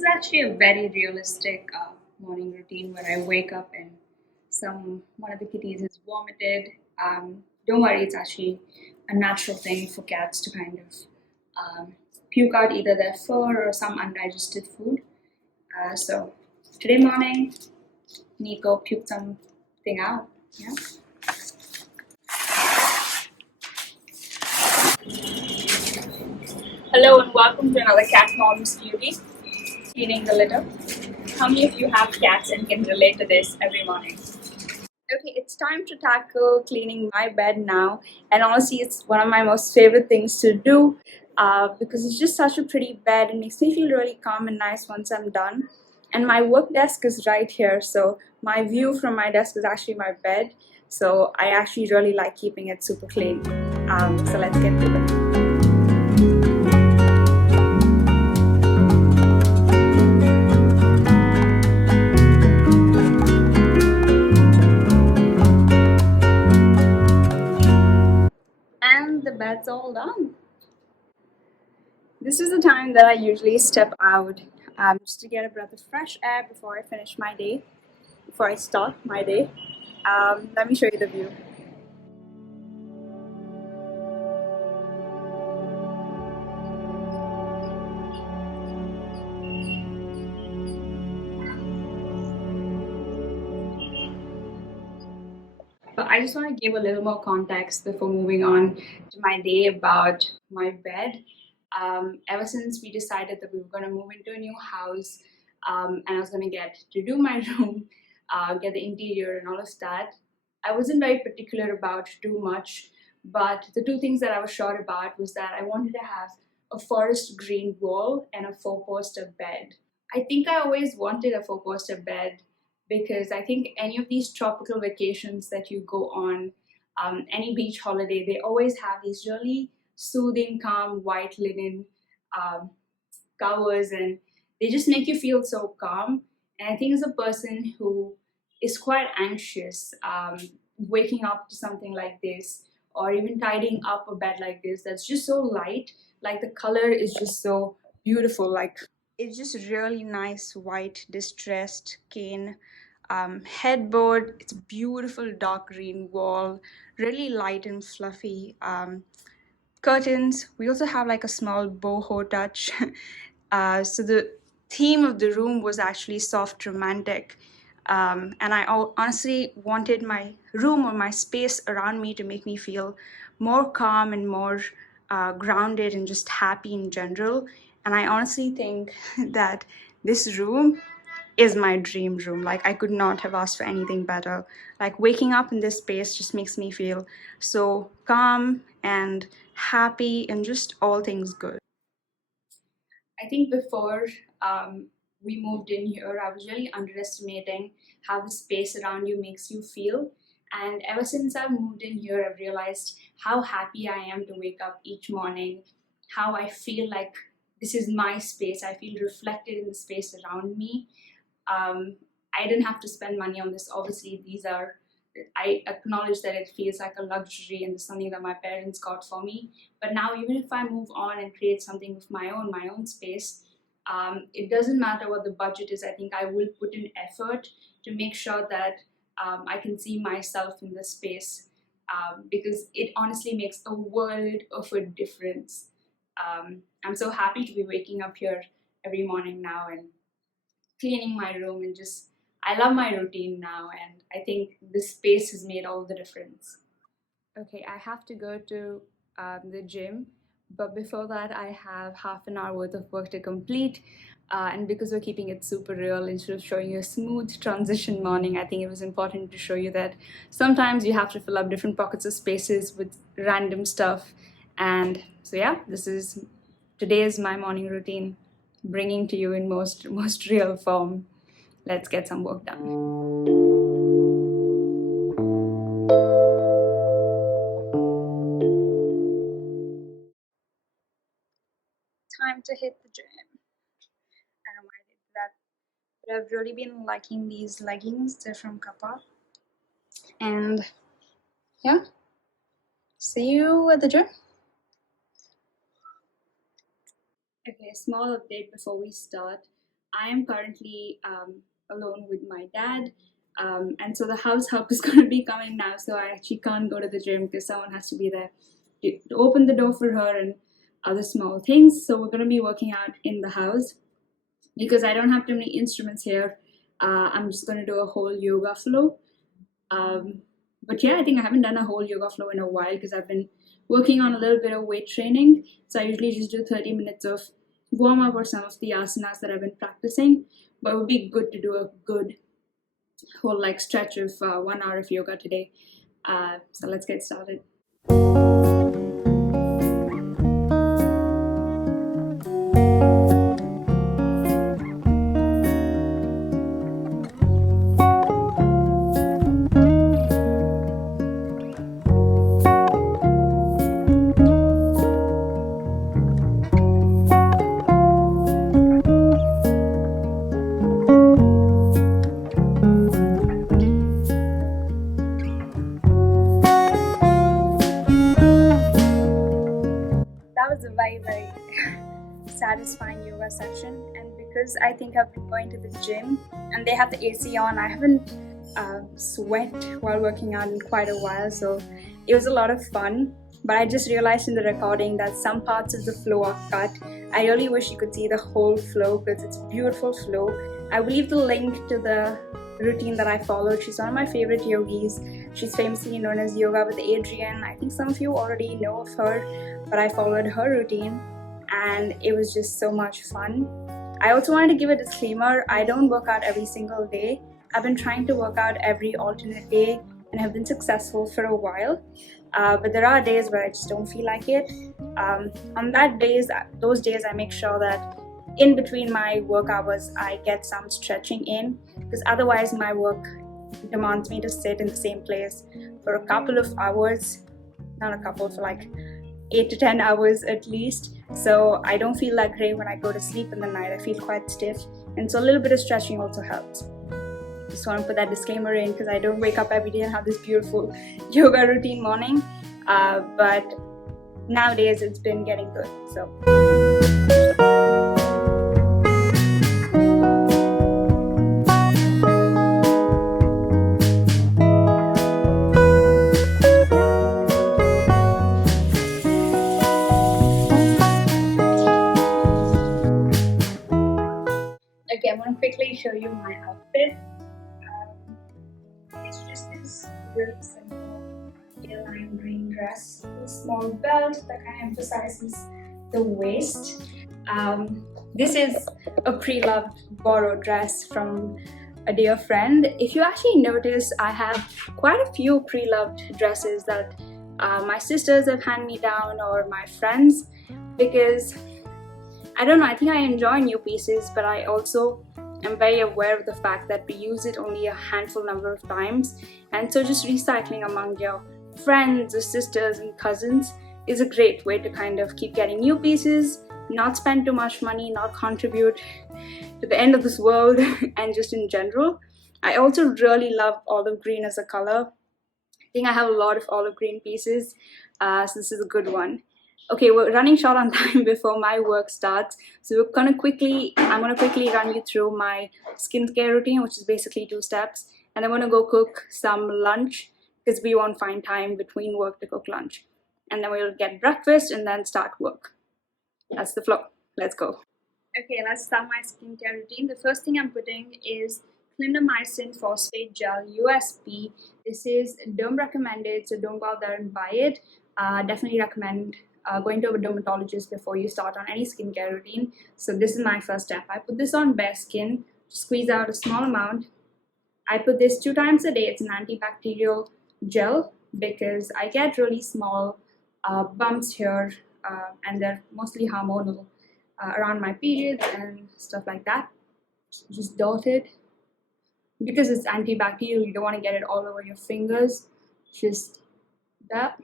is actually a very realistic morning routine where I wake up and one of the kitties has vomited. Don't worry, it's actually a natural thing for cats to kind of puke out either their fur or some undigested food. So today morning, Nico puked something out. Yeah. Hello and welcome to another Cat Mom's Beauty, cleaning the litter. How many of you have cats and can relate to this every morning? Okay, it's time to tackle cleaning my bed now, and honestly, it's one of my most favorite things to do because it's just such a pretty bed. It makes me feel really calm and nice once I'm done. And my work desk is right here, so my view from my desk is actually my bed. So I actually really like keeping it super clean. So let's get to it. And the bed's all done. This is the time that I usually step out just to get a breath of fresh air before I finish my day, before I start my day. Let me show you the view. So I just want to give a little more context before moving on to my day about my bed. Ever since we decided that we were going to move into a new house and I was going to get to do my room, get the interior and all of that, I wasn't very particular about too much, but the two things that I was sure about was that I wanted to have a forest green wall and a four-poster bed. I think I always wanted a four-poster bed because I think any of these tropical vacations that you go on, any beach holiday, they always have these really soothing, calm, white linen covers, and they just make you feel so calm. And I think as a person who is quite anxious, waking up to something like this, or even tidying up a bed like this, that's just so light, like the color is just so beautiful, like it's just really nice white distressed cane headboard. It's a beautiful dark green wall, really light and fluffy curtains. We also have like a small boho touch. So the theme of the room was actually soft romantic. And I honestly wanted my room or my space around me to make me feel more calm and more grounded and just happy in general. And I honestly think that this room is my dream room. Like, I could not have asked for anything better. Like, waking up in this space just makes me feel so calm and happy and just all things good. I think before we moved in here, I was really underestimating how the space around you makes you feel. And ever since I've moved in here, I've realized how happy I am to wake up each morning, how I feel like this is my space. I feel reflected in the space around me. I didn't have to spend money on this. Obviously, I acknowledge that it feels like a luxury and it's something that my parents got for me. But now, even if I move on and create something of my own space, it doesn't matter what the budget is. I think I will put in effort to make sure that I can see myself in the space because it honestly makes a world of a difference. I'm so happy to be waking up here every morning now and cleaning my room, and just I love my routine now, and I think this space has made all the difference. Okay, I have to go to the gym, but before that I have half an hour worth of work to complete, and because we're keeping it super real, instead of showing you a smooth transition morning, I think it was important to show you that sometimes you have to fill up different pockets of spaces with random stuff. And so yeah, today is my morning routine, bringing to you in most real form. Let's get some work done. Time to hit the gym. I don't know why I did that, but I've really been liking these leggings. They're from Kappa. And yeah, see you at the gym. Okay, a small update before we start. I am currently alone with my dad, and so the house help is going to be coming now. So I actually can't go to the gym because someone has to be there to open the door for her and other small things. So we're going to be working out in the house because I don't have too many instruments here. I'm just going to do a whole yoga flow. But yeah, I think I haven't done a whole yoga flow in a while because I've been working on a little bit of weight training. So I usually just do 30 minutes of warm up or some of the asanas that I've been practicing. But it would be good to do a good whole like stretch of 1 hour of yoga today. So let's get started. That was a very satisfying yoga session, and because I think I've been going to the gym and they have the AC on, I haven't sweat while working out in quite a while, so it was a lot of fun. But I just realized in the recording that some parts of the flow are cut. I really wish you could see the whole flow because it's a beautiful flow. I will leave the link to the routine that I followed. She's one of my favorite yogis. She's famously known as Yoga with Adrienne. I think some of you already know of her, but I followed her routine and it was just so much fun. I also wanted to give a disclaimer. I don't work out every single day. I've been trying to work out every alternate day and have been successful for a while. But there are days where I just don't feel like it. On those days I make sure that in between my work hours I get some stretching in, because otherwise my work demands me to sit in the same place for a couple of hours, not a couple, for like 8 to 10 hours at least. So I don't feel that great when I go to sleep in the night. I feel quite stiff, and so a little bit of stretching also helps. Just want to put that disclaimer in because I don't wake up every day and have this beautiful yoga routine morning, but nowadays it's been getting good. So okay, I'm going to quickly show you my outfit. It's just this really simple A-line green dress with a small belt that kind of emphasizes the waist. This is a pre-loved borrowed dress from a dear friend. If you actually notice, I have quite a few pre-loved dresses that my sisters have handed me down or my friends, because I don't know, I think I enjoy new pieces, but I also am very aware of the fact that we use it only a handful number of times, and so just recycling among your friends or sisters and cousins is a great way to kind of keep getting new pieces, not spend too much money, not contribute to the end of this world, and just in general. I also really love olive green as a color. I think I have a lot of olive green pieces, so this is a good one. Okay, we're running short on time before my work starts, so I'm gonna quickly run you through my skincare routine, which is basically 2 steps, and I'm gonna go cook some lunch because we won't find time between work to cook lunch, and then we'll get breakfast and then start work. That's the flow. Let's go. Okay, let's start my skincare routine. The first thing I'm putting is clindamycin phosphate gel USP. This is derm recommended, so don't go out there and buy it. Definitely recommend going to a dermatologist before you start on any skincare routine. So this is my first step. I put this on bare skin, squeeze out a small amount. I put this 2 times a day. It's an antibacterial gel because I get really small bumps here, and they're mostly hormonal around my periods and stuff like that. Just dot it. Because it's antibacterial, you don't want to get it all over your fingers. Just that.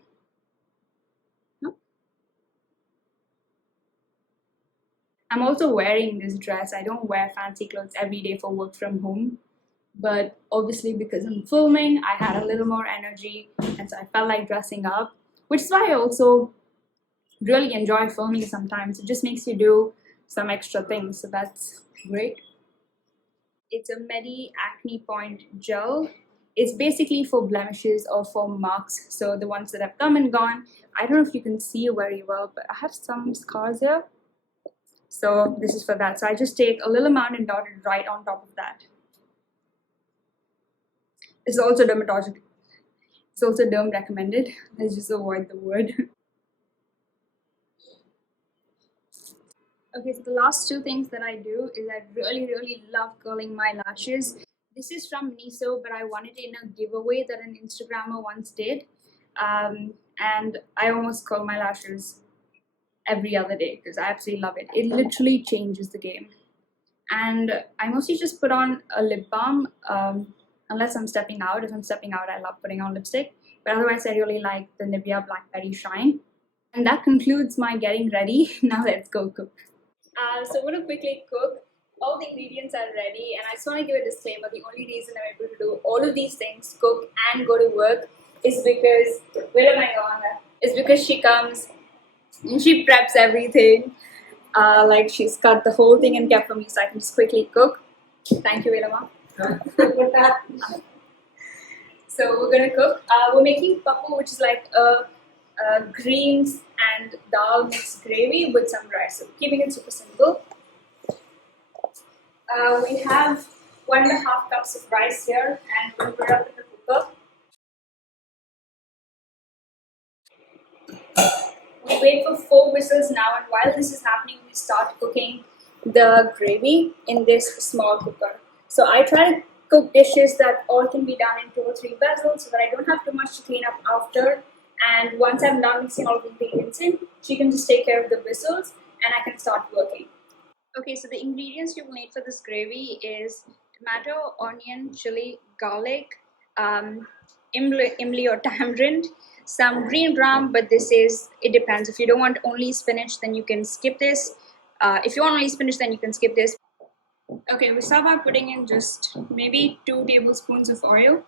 I'm also wearing this dress. I don't wear fancy clothes every day for work from home, but obviously because I'm filming, I had a little more energy, and so I felt like dressing up, which is why I also really enjoy filming sometimes. It just makes you do some extra things, so that's great. It's a Medi Acne Point Gel. It's basically for blemishes or for marks, so the ones that have come and gone. I don't know if you can see very well, but I have some scars here. So this is for that. So I just take a little amount and dot it right on top of that. It's also dermatological. It's also derm recommended. Let's just avoid the word. Okay, so the last two things that I do is I really love curling my lashes. This is from Niso, but I won it in a giveaway that an Instagrammer once did. And I almost curl my lashes every other day because I absolutely love it. It literally changes the game. And I mostly just put on a lip balm unless I'm stepping out. If I'm stepping out, I love putting on lipstick. But otherwise, I really like the Nivea Blackberry Shine. And that concludes my getting ready. Now let's go cook. So I'm going to quickly cook. All the ingredients are ready, and I just want to give a disclaimer. The only reason I'm able to do all of these things, cook and go to work, is because, where am I going? Is because she comes and she preps everything. Like she's cut the whole thing and kept for me, so I can just quickly cook. Thank you, Velama. So we're gonna cook. We're making papu, which is like a greens and dal mixed gravy with some rice. So keeping it super simple. We have 1.5 cups of rice here, and we'll put it up in the cooker. We wait for 4 whistles now, and while this is happening, we start cooking the gravy in this small cooker. So I try to cook dishes that all can be done in 2 or 3 vessels so that I don't have too much to clean up after. And once I'm done mixing all the ingredients in, she can just take care of the whistles and I can start working. Okay, so the ingredients you will need for this gravy is tomato, onion, chili, garlic, imli or tamarind, some green gram, but it depends. If you don't want only spinach, then you can skip this. If you want only spinach, then you can skip this. Okay, we start by putting in just maybe 2 tablespoons of oil.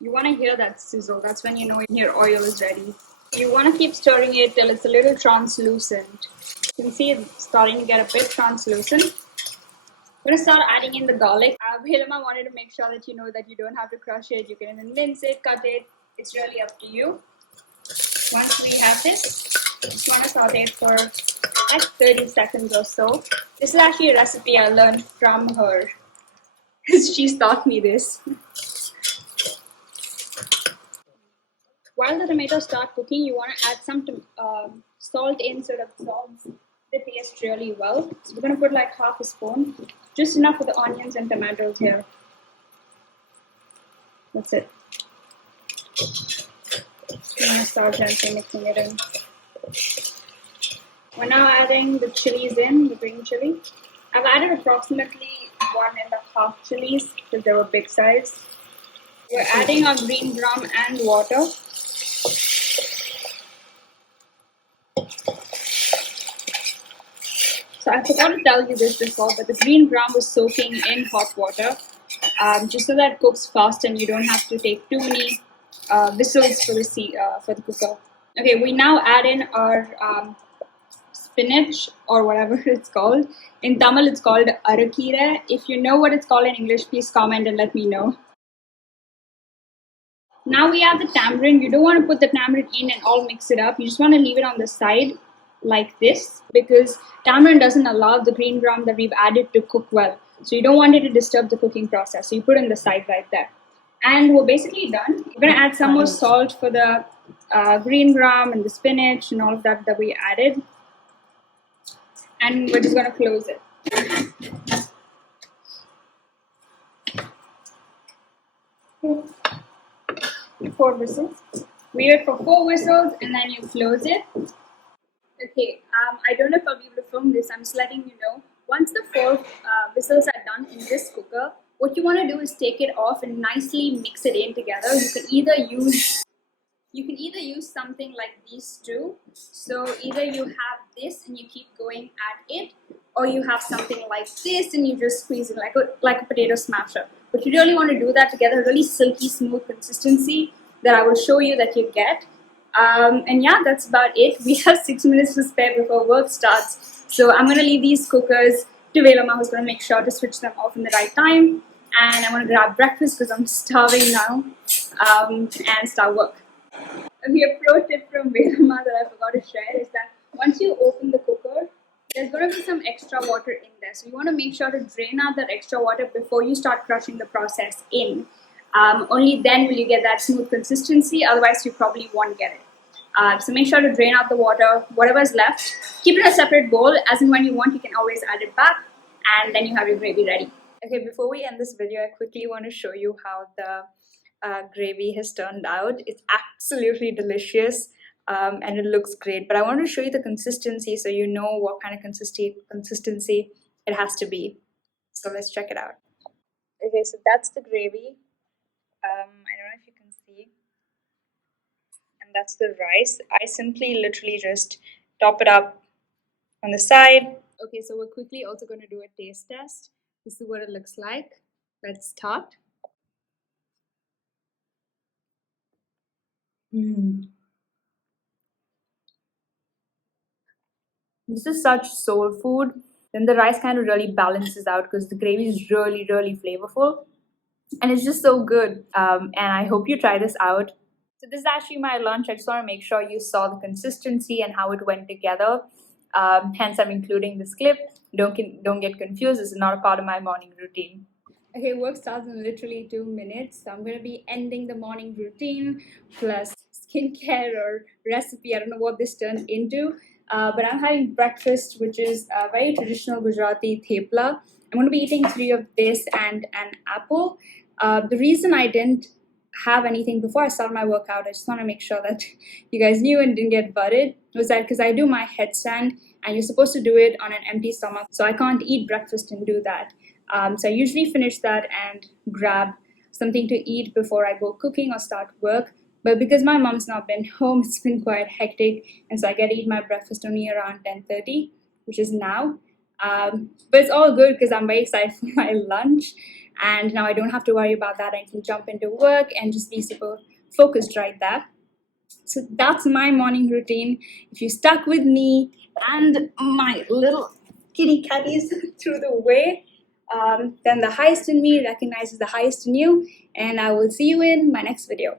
You want to hear that sizzle. That's when you know your oil is ready. You want to keep stirring it till it's a little translucent. You can see it's starting to get a bit translucent. I'm going to start adding in the garlic. Bhelama wanted to make sure that you know that you don't have to crush it. You can even mince it, cut it. It's really up to you. Once we have this, just want to saute it for like 30 seconds or so. This is actually a recipe I learned from her. She's taught me this. While the tomatoes start cooking, you want to add some salt in so it absorbs the taste really well. So we're going to put like half a spoon, just enough for the onions and tomatoes here. That's it. I'm going to start gently mixing it in. We're now adding the chilies in, the green chili. I've added approximately 1.5 chilies because they were big size. We're adding our green gram and water. So I forgot to tell you this before, but the green gram was soaking in hot water, just so that it cooks fast and you don't have to take too many whistles for the cooker. Okay, we now add in our spinach or whatever it's called. In Tamil, it's called arakira. If you know what it's called in English, please comment and let me know. Now we add the tamarind. You don't want to put the tamarind in and all mix it up. You just want to leave it on the side like this because tamarind doesn't allow the green gram that we've added to cook well. So you don't want it to disturb the cooking process. So you put it on the side right there. And we're basically done. We're going to add some more salt for the green gram and the spinach and all of that we added. And we're just going to close it. 4 whistles. We wait for 4 whistles and then you close it. Okay, I don't know if I'll be able to film this. I'm just letting you know. Once the 4 whistles are done in this cooker, what you want to do is take it off and nicely mix it in together. You can either use something like these two. So either you have this and you keep going at it, or you have something like this and you just squeeze it like a potato smasher. But you really want to do that to get a really silky smooth consistency that I will show you that you get. And yeah, that's about it. We have 6 minutes to spare before work starts. So I'm going to leave these cookers to Velama, who's going to make sure to switch them off in the right time. And I'm going to grab breakfast because I'm starving now, and start work. Okay, a pro tip from Velama that I forgot to share is that once you open the cooker, there's going to be some extra water in there. So you want to make sure to drain out that extra water before you start crushing the process in. Only then will you get that smooth consistency, otherwise you probably won't get it. So make sure to drain out the water, whatever is left. Keep it in a separate bowl, as in when you want, you can always add it back, and then you have your gravy ready. Okay, before we end this video, I quickly want to show you how the gravy has turned out. It's absolutely delicious, and it looks great. But I want to show you the consistency so you know what kind of consistency it has to be. So let's check it out. Okay, so that's the gravy. I don't know if you can see. And that's the rice. I simply literally just top it up on the side. Okay, so we're quickly also going to do a taste test. This is what it looks like. Let's start. This is such soul food. Then the rice kind of really balances out because the gravy is really, really flavorful. And it's just so good. And I hope you try this out. So this is actually my lunch. I just want to make sure you saw the consistency and how it went together. Hence, I'm including this clip. Don't get confused. This is not a part of my morning routine. Okay, work starts in literally 2 minutes. So I'm going to be ending the morning routine plus skincare or recipe. I don't know what this turned into. But I'm having breakfast, which is a very traditional Gujarati thepla. I'm going to be eating 3 of this and an apple. The reason I didn't have anything before I started my workout, I just want to make sure that you guys knew and didn't get butted, was that because I do my headstand and you're supposed to do it on an empty stomach, so I can't eat breakfast and do that. So I usually finish that and grab something to eat before I go cooking or start work. But because my mom's not been home, it's been quite hectic, and so I get to eat my breakfast only around 10:30, which is now. But it's all good because I'm very excited for my lunch, and now I don't have to worry about that. I can jump into work and just be super focused right there. So that's my morning routine. If you stuck with me and my little kitty catties through the way, then the highest in me recognizes the highest in you, and I will see you in my next video.